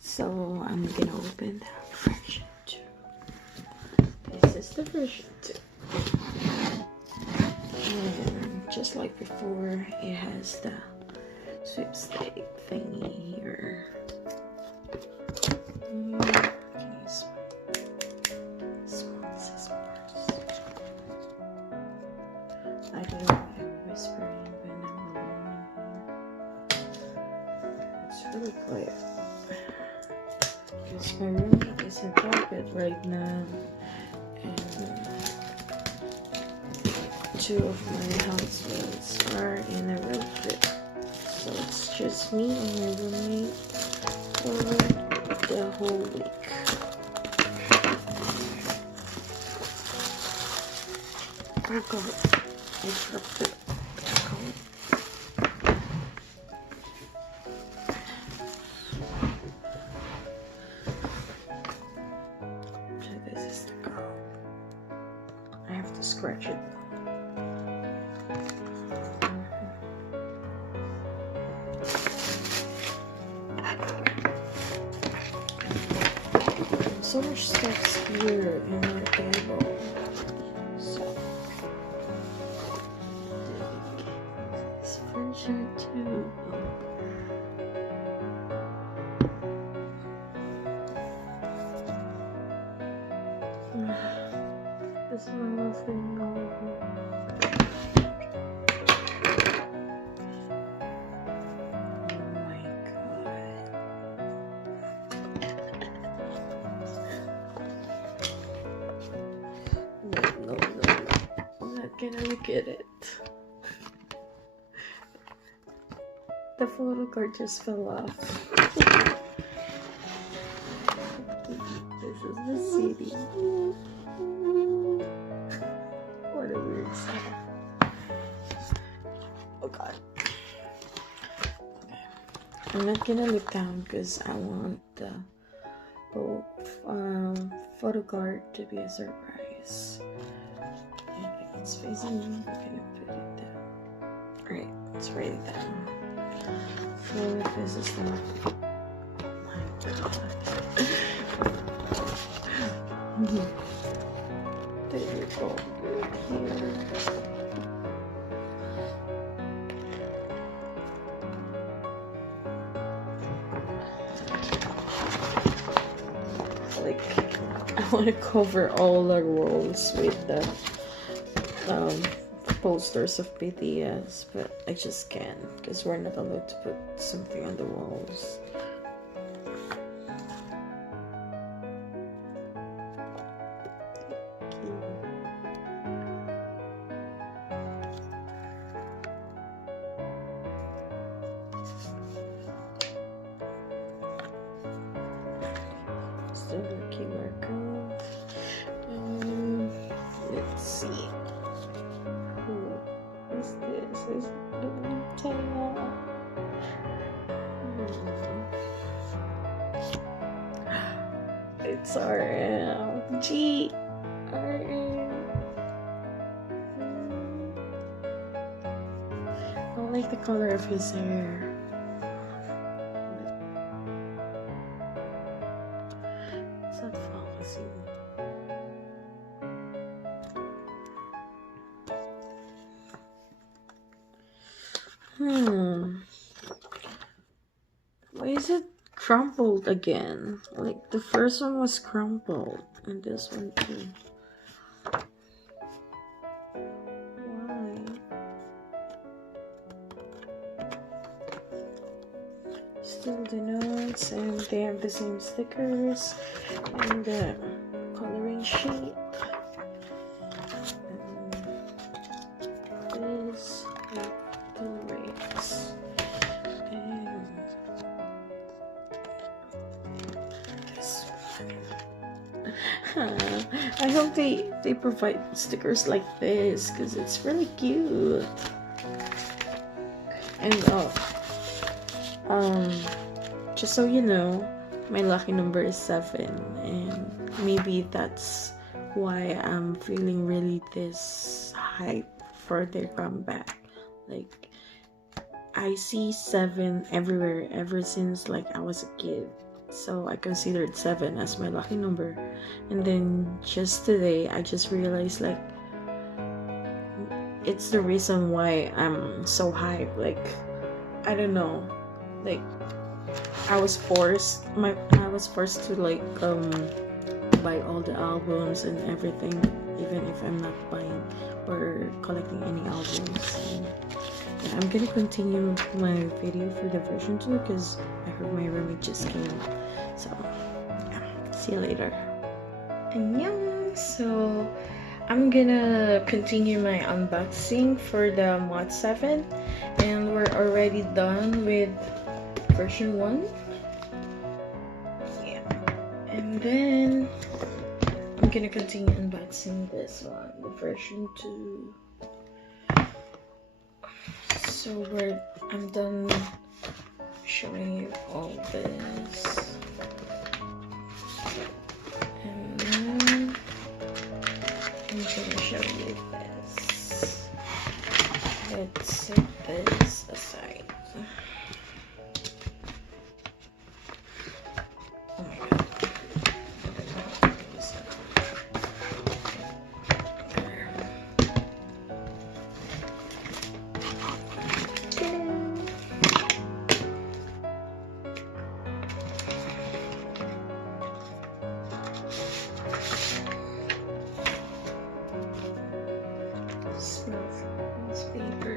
So I'm gonna open the version 2. This is the version 2. And just like before, it has the sweepstake thingy here. I don't know why I'm whispering when I'm alone in here. It's really quiet. Because my room is a carpet right now, and 2 of my housemates are in a road trip. So it's just me and my roommate for the whole week. Oh god, I dropped it. So this is the girl. I have to scratch it. So much stuff's here in our table. So this version 2. This is my lovely novel. No, I'm not gonna look at it. The photo card just fell off. This is the CD. What a weird sound. Oh god. Okay. I'm not gonna look down because I want the whole photo card to be a surprise. And if it's facing me, I'm gonna put it down. Alright, let's write it down. So this is the... Oh my god. There you go. Here. Like, I want to cover all the walls with the posters of BTS, but I just can't because we're not allowed to put something on the walls. Still the QR code. Let's see. Who is this? Is it the Nutella? It's RM. G. RM. I don't like the color of his hair. It's not focusing. Why is it crumpled again? Like the first one was crumpled and this one too. Why? Still the notes, and they have the same stickers and the coloring sheet. And this with the rings. And this one. I hope they provide stickers like this because it's really cute. And just so you know, my lucky number is 7, and maybe that's why I'm feeling really this hype for their comeback. Like, I see 7 everywhere ever since like I was a kid. So I considered 7 as my lucky number. And then just today I just realized like it's the reason why I'm so hyped. Like, I don't know. Like, I was forced to like buy all the albums and everything, even if I'm not buying or collecting any albums. And yeah, I'm gonna continue my video for the version 2 because I heard my roommate just came. So yeah, see you later. Annyeong! So I'm gonna continue my unboxing for the Mod 7, and we're already done with version 1. Yeah, and then I'm gonna continue unboxing this one, the version 2. So I'm done showing you all this, and then I'm gonna show you this. Let's set this aside. Oh my god. Smells this paper.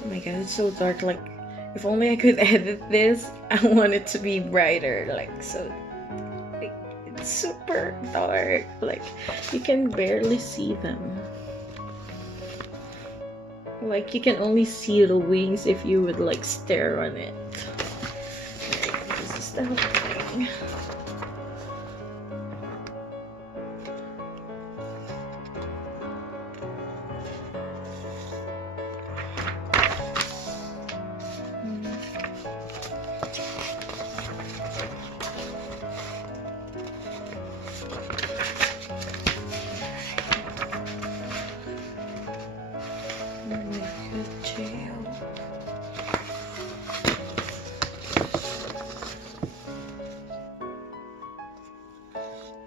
Oh my god, it's so dark. Like, if only I could edit this, I want it to be brighter. Like, so like, it's super dark. Like, you can barely see them. Like, you can only see the wings if you would like stare on it. This is the whole thing.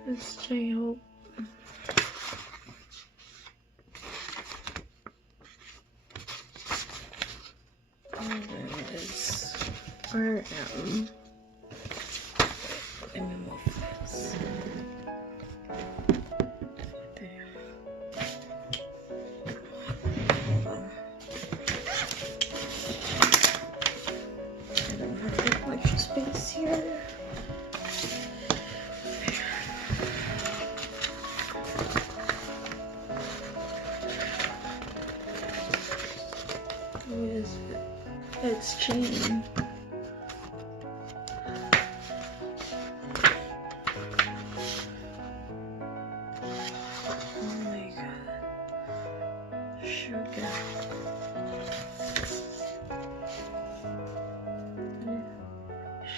Let's J-Hope. And then it's RM. Let me move this. There. I don't have that much space here. It's chain. Oh my god. Sugar.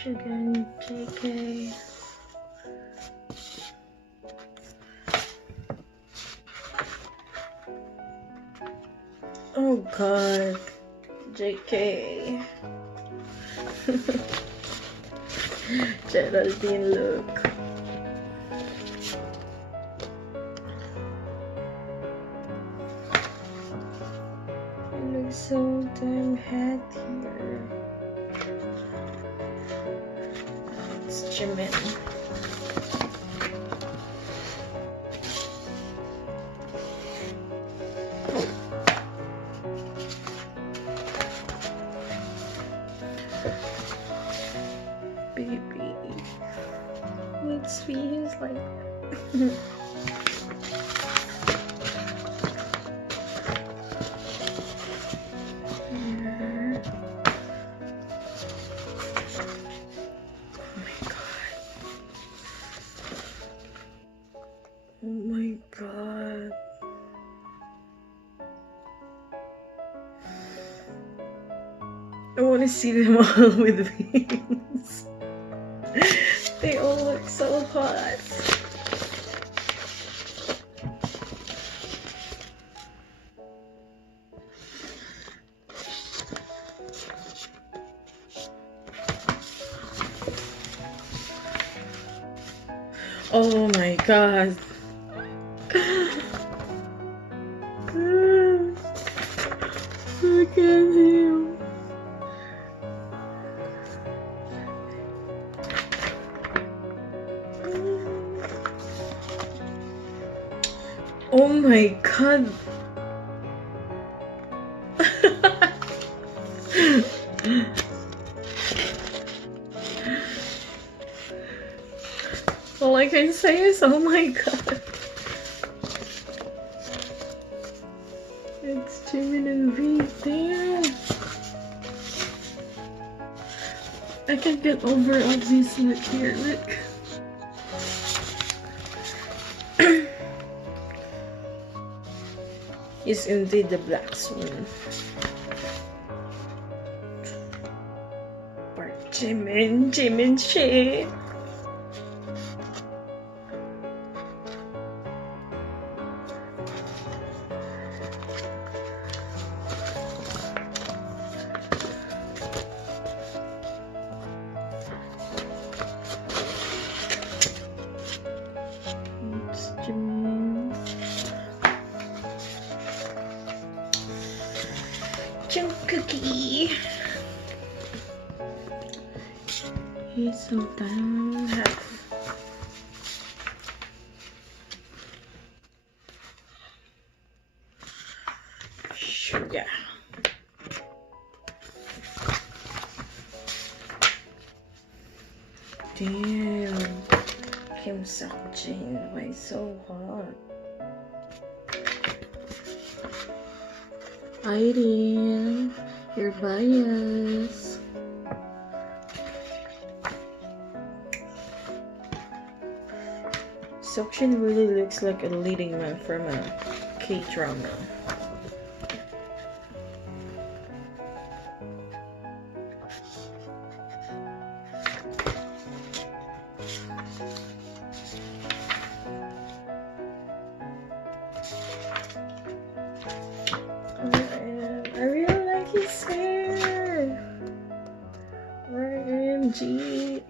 Sugar and JK. Oh god. JK. Geraldine, look. It looks so damn hot here. It's Jimin. Baby, makes feels like Oh my god. I want to see them all with wings. They all look so hot. Oh my god. Look at him. Oh my god. All I can say is, oh my god. It's Jimin and V. Damn. I can't get over all these. Look here, look. Is indeed the black swan. Part Jimin shit. It's Jimin. Cookie. He's so down. Sugar. Damn. Kim Seok-jin, why so hot? Irene, you're biased. Seok-jin really looks like a leading man from a K-drama. I really like his hair. OMG.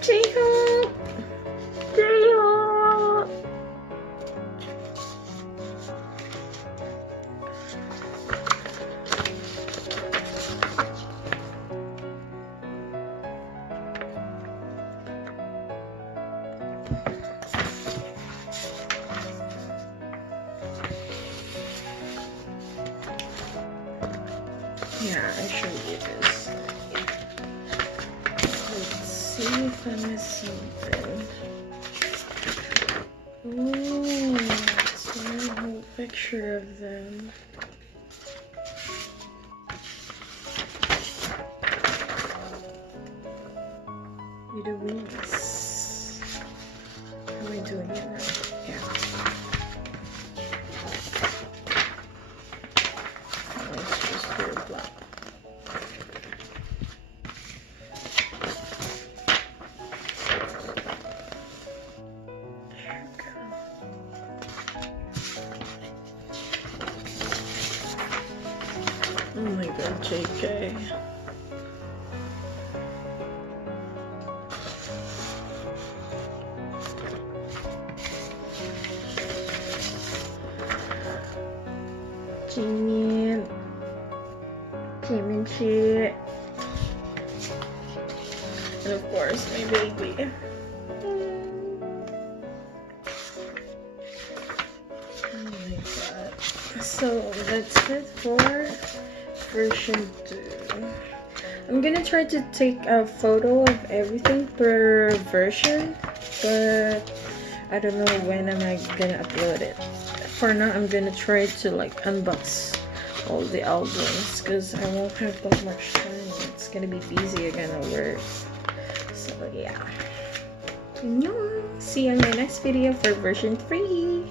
J-Hope! J-Hope! Yeah, I showed you this. Let's see if I missed something. Oh, it's a whole picture of them. With the wings. How am I doing it right? Yeah. Let's just put it black. Oh my god, JK. Jimin shit. And of course, my baby. Oh my god. So that's it for version 2. I'm gonna try to take a photo of everything per version, but I don't know when am I gonna upload it. For now, I'm gonna try to like unbox all the albums because I won't have that much time. It's gonna be busy again at work. So yeah. See you in my next video for version 3.